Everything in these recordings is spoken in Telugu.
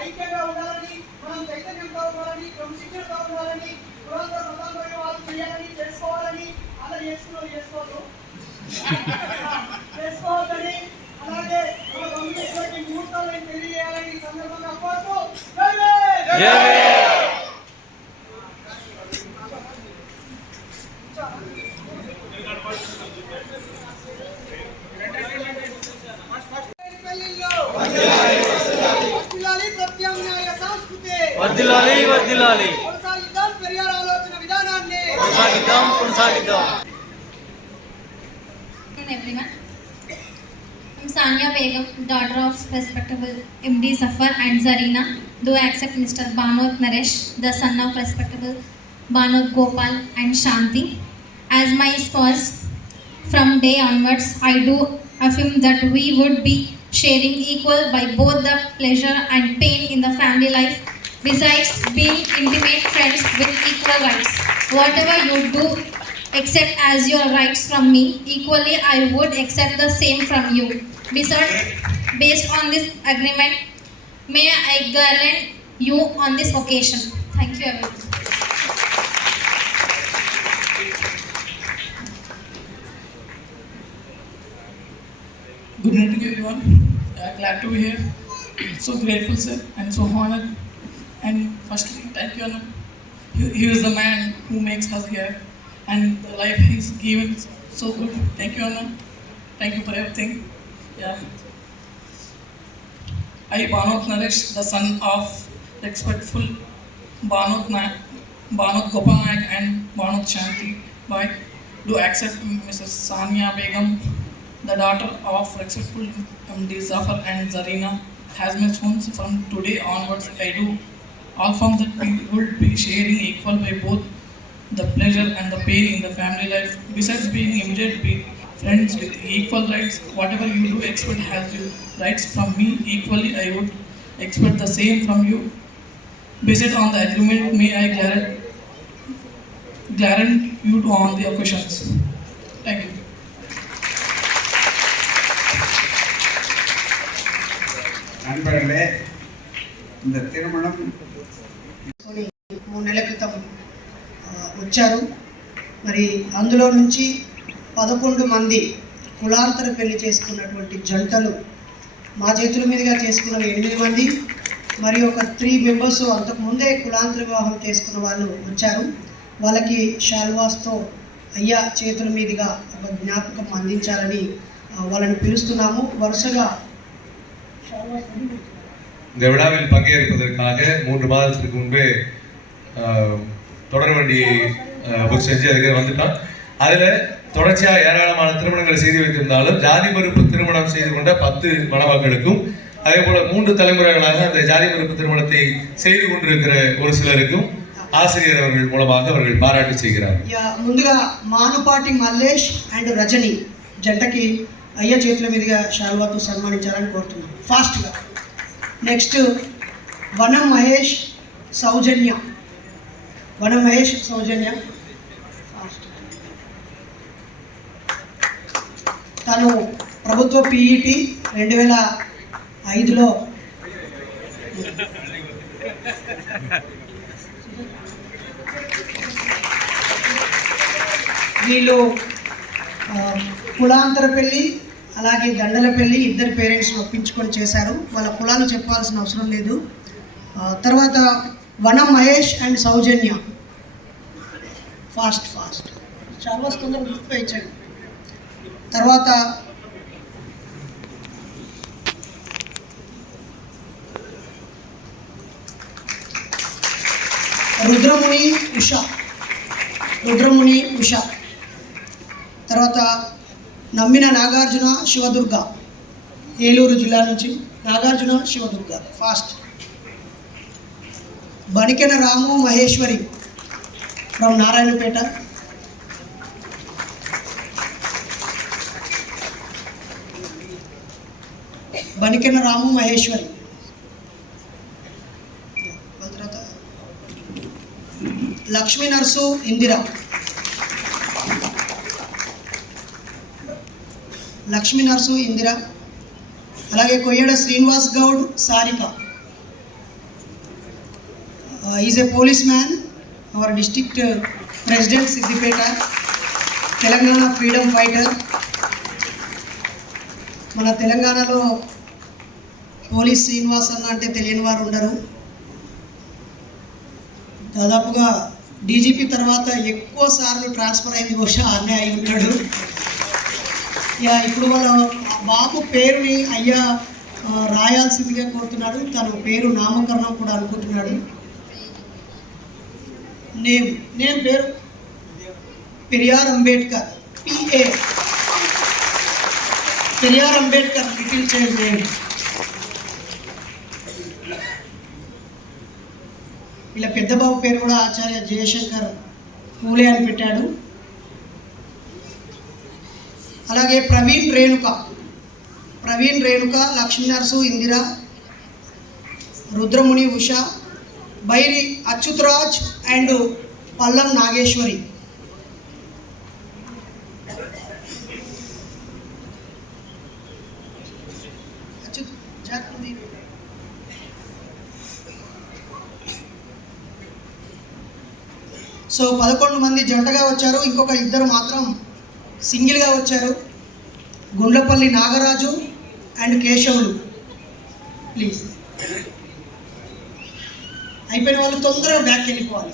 ఐక్యంగా ఉండాలని, మనం చైతన్యంగా ఉండాలని, క్రమశిక్షణగా ఉండాలని, పురాతన మతాంతర వాళ్ళు చేయాలని, చేసుకోవాలని, అలా చేసుకోవద్దని, అలాగే మన కమ్యూనిటీ ముహూర్తాలను తెలియజేయాలని సందర్భంగా కోరుతూ Everyone, I'm Sania Begum, daughter of respectable MD Zafar and Zarina. Do accept Mr. Banod Naresh, the son of respectable Banod Gopal and Shanti, as my spouse. From day onwards, I do affirm that we would be sharing equal by both the pleasure and pain in the family life, besides being intimate friends with equal rights. Whatever you do accept as your rights from me, equally I would accept the same from you. Besides, based on this agreement, may I guarantee you on this occasion. Thank you everyone. Good evening everyone. Glad to be here. So grateful sir and so honored. And firstly, thank you Anna. He is the man who makes us here. And the life he's given so good. Thank you Anna. Thank you for everything. Yeah. I Banod Naresh, the son of respectful Banod Gopal Naik and Banod Shanti Bai, do accept Mrs. Sania Begum, the daughter of respectful MD Zafar and Zarina, has my sons. From today onwards, I do affirm that we would be sharing equal by both the pleasure and the pain in the family life. Besides being immediate friends with equal rights, whatever you do expect has you rights from me, equally I would expect the same from you. Based on the agreement, may I guarantee you to on the occasions. Thank you. நண்பர்களே, இந்த திருமணம் 3 నెలల క్రితం వచ్చారు. మరి అందులో నుంచి 11 మంది కులాంతర పెళ్లి చేసుకున్నటువంటి జంటలు, మా చేతుల మీదుగా చేసుకున్న 8 మంది, మరి ఒక 3 మెంబర్స్ అంతకుముందే కులాంతర వివాహం చేసుకున్న వాళ్ళు వచ్చారు. వాళ్ళకి షాల్వాస్తో అయ్యా చేతుల మీదుగా ఒక జ్ఞాపకం అందించాలని వాళ్ళని పిలుస్తున్నాము. వరుసగా இந்த விழாவில் பங்கேற்பதற்காக 3 மாதத்துக்கு முன்பே தொடர் வண்டியை புக் செஞ்சு அதுக்கு வந்துட்டோம். அதில் தொடர்ச்சியாக ஏராளமான திருமணங்களை செய்து வைத்திருந்தாலும் ஜாதி மறுப்பு திருமணம் செய்து கொண்ட 10 மணமக்களுக்கும், அதே போல 3 தலைமுறைகளாக அந்த ஜாதி மறுப்பு திருமணத்தை செய்து கொண்டிருக்கிற ஒரு சிலருக்கும் ఆశ్రయర్ அவர்கள் మూలமாக அவர்கள் పారాటు చేయగలరు. ముందుగా మానుపాటి మల్లేష్ అండ్ రజని జంటకి అయ్య చేతుల మీదుగా షాల్వాతో సన్మానించాలని కోరుతున్నాం ఫాస్ట్గా. నెక్స్ట్ వనం మహేష్ సౌజన్య, వనం మహేష్ సౌజన్య తను ప్రభుత్వ పీఈటీ 2005లో వీళ్ళు కులాంతర పెళ్ళి అలాగే దండల పెళ్ళి ఇద్దరు పేరెంట్స్ ఒప్పించుకొని చేశారు. వాళ్ళ కులాలు చెప్పాల్సిన అవసరం లేదు. తర్వాత వనం మహేష్ అండ్ సౌజన్య ఫాస్ట్ చాలా తొందరగా గుర్తుపెట్టండి. తర్వాత రుద్రముని ఉష. తర్వాత నమ్మిన నాగార్జున శివదుర్గ, ఏలూరు జిల్లా నుంచి నాగార్జున శివదుర్గ ఫాస్ట్. బనికెన రాము మహేశ్వరి ఫ్రమ్ నారాయణపేట. బనికెన రాము మహేశ్వరి. తర్వాత లక్ష్మీ నర్సు ఇందిర. అలాగే Koyyada Srinivas Goud Sarika. Is a police man, our district president Siddipet, Telangana freedom fighter. మన తెలంగాణలో పోలీస్ శ్రీనివాస్ అన్న అంటే తెలియని వారు ఉండరు. దాదాపుగా డీజీపీ తర్వాత ఎక్కువ సార్లు ట్రాన్స్ఫర్ అయింది బహుశా అన్నే అయి ఉంటాడు. ఇప్పుడు వాళ్ళ బాబు పేరుని అయ్యా రాయాల్సిందిగా కోరుతున్నాడు. తన పేరు నామకరణం కూడా అనుకుంటున్నాడు. నేమ్ పేరు Periyar Ambedkar, PA Periyar Ambedkar little child name. ఇలా పెద్ద బాబు పేరు కూడా ఆచార్య జయశంకర్ పూలే అని పెట్టాడు. అలాగే ప్రవీణ్ రేణుక, లక్ష్మీ నర్సు ఇందిర, రుద్రముని ఉష, బైరి అచ్యుతరాజ్ అండ్ పల్లం నాగేశ్వరి. సో 11 మంది జంటగా వచ్చారు. ఇంకొక ఇద్దరు మాత్రం సింగిల్గా వచ్చారు. గుండ్లపల్లి నాగరాజు అండ్ కేశవులు. ప్లీజ్ అయిపోయిన వాళ్ళు తొందరగా బ్యాక్ వెళ్ళిపోవాలి.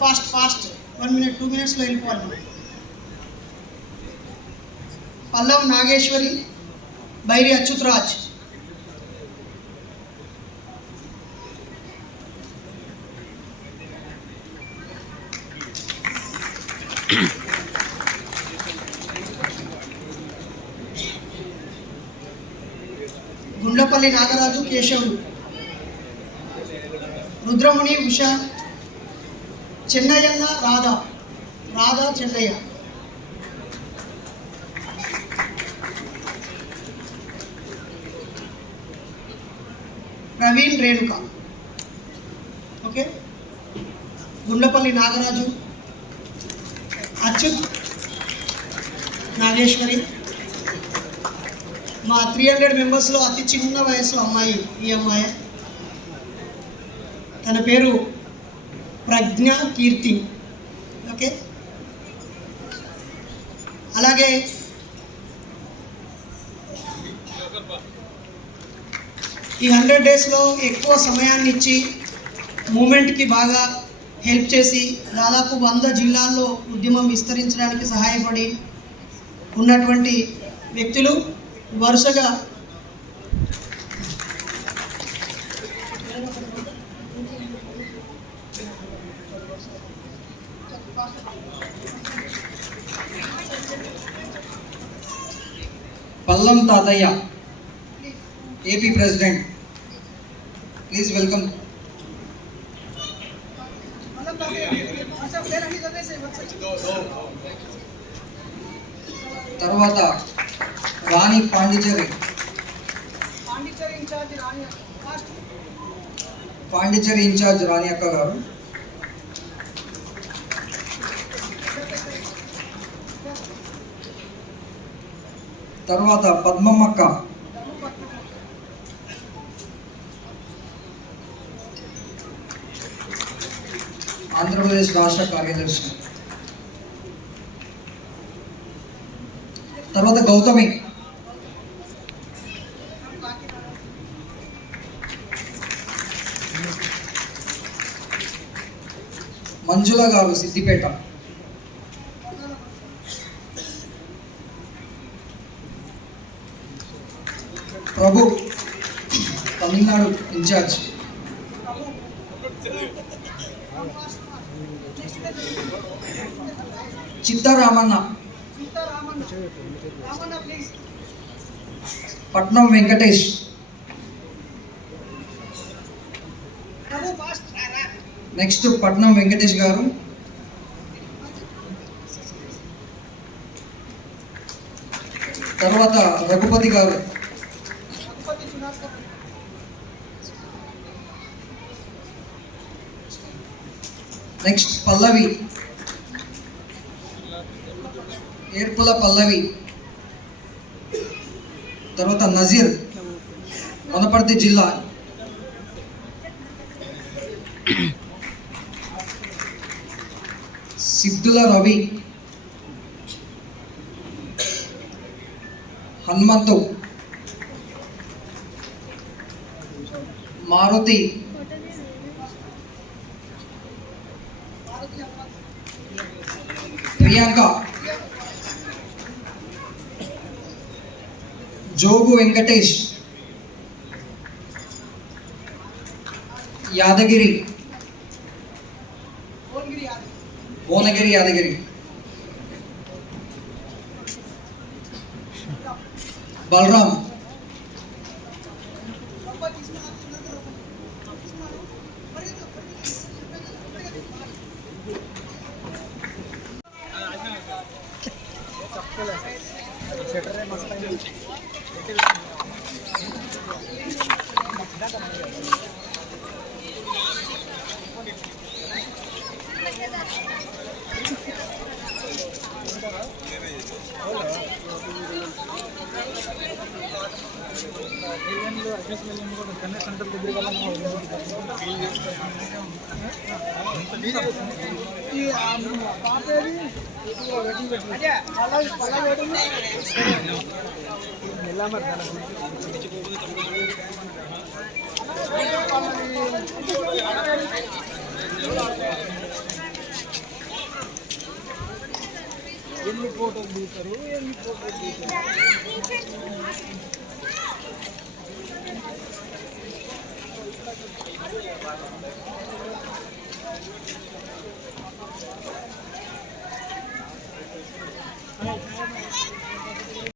ఫాస్ట్ 1 minute 2 minutesలో వెళ్ళిపోవాలి. పల్లం నాగేశ్వరి, బైరి అచ్యుతరాజ్. గుండ్లపల్లి నాగరాజు, కేశవులు. రుద్రముని ఉష, చెన్నయ్యన్న, రాధా చెన్నయ్య. ప్రవీణ్ రేణుక. ఓకే, గుండ్లపల్లి నాగరాజు, అచ్యుత్ నాగేశ్వరి. మా 300 మెంబర్స్లో అతి చిన్న వయసు అమ్మాయి ఈ అమ్మాయి. తన పేరు ప్రజ్ఞ కీర్తి. ఓకే, అలాగే ఈ 100 డేస్లో ఎక్కువ సమయాన్ని ఇచ్చి మూమెంట్కి బాగా హెల్ప్ చేసి దాదాపు 100 జిల్లాల్లో ఉద్యమం విస్తరించడానికి సహాయపడి ఉన్నటువంటి వ్యక్తులు వరుసగా పల్లం తాతయ్య, ఏపీ ప్రెసిడెంట్. Please welcome. తర్వాత రాణి పాండిచేరి ఇన్ఛార్జ్ రాణి అక్క గారు. తర్వాత పద్మమ్మక్క, ఆంధ్రప్రదేశ్ రాష్ట్ర కార్యదర్శి. తర్వాత గౌతమి, మంజుల గారు సిద్దిపేట. ప్రభు తమిళనాడు ఇన్ఛార్జ్, చిత్తారామన్న పట్నం వెంకటేష్, నెక్స్ట్ పట్నం వెంకటేష్ గారు. తర్వాత రఘుపతి గారు. నెక్స్ట్ పల్లవి, ఏర్పుల పల్లవి. తర్వాత నజీర్, వనపర్తి జిల్లా. సిద్ధుల రవి, హనుమంతు, మారుతి, ప్రియాంక, జోగు వెంకటేష్, యాదగిరి, భువనగిరి యాదగిరి, బలరాం, ఎన్ని ఫోటోలు తీస్తారు, ఎన్ని ఫోటోలు తీస్తారు.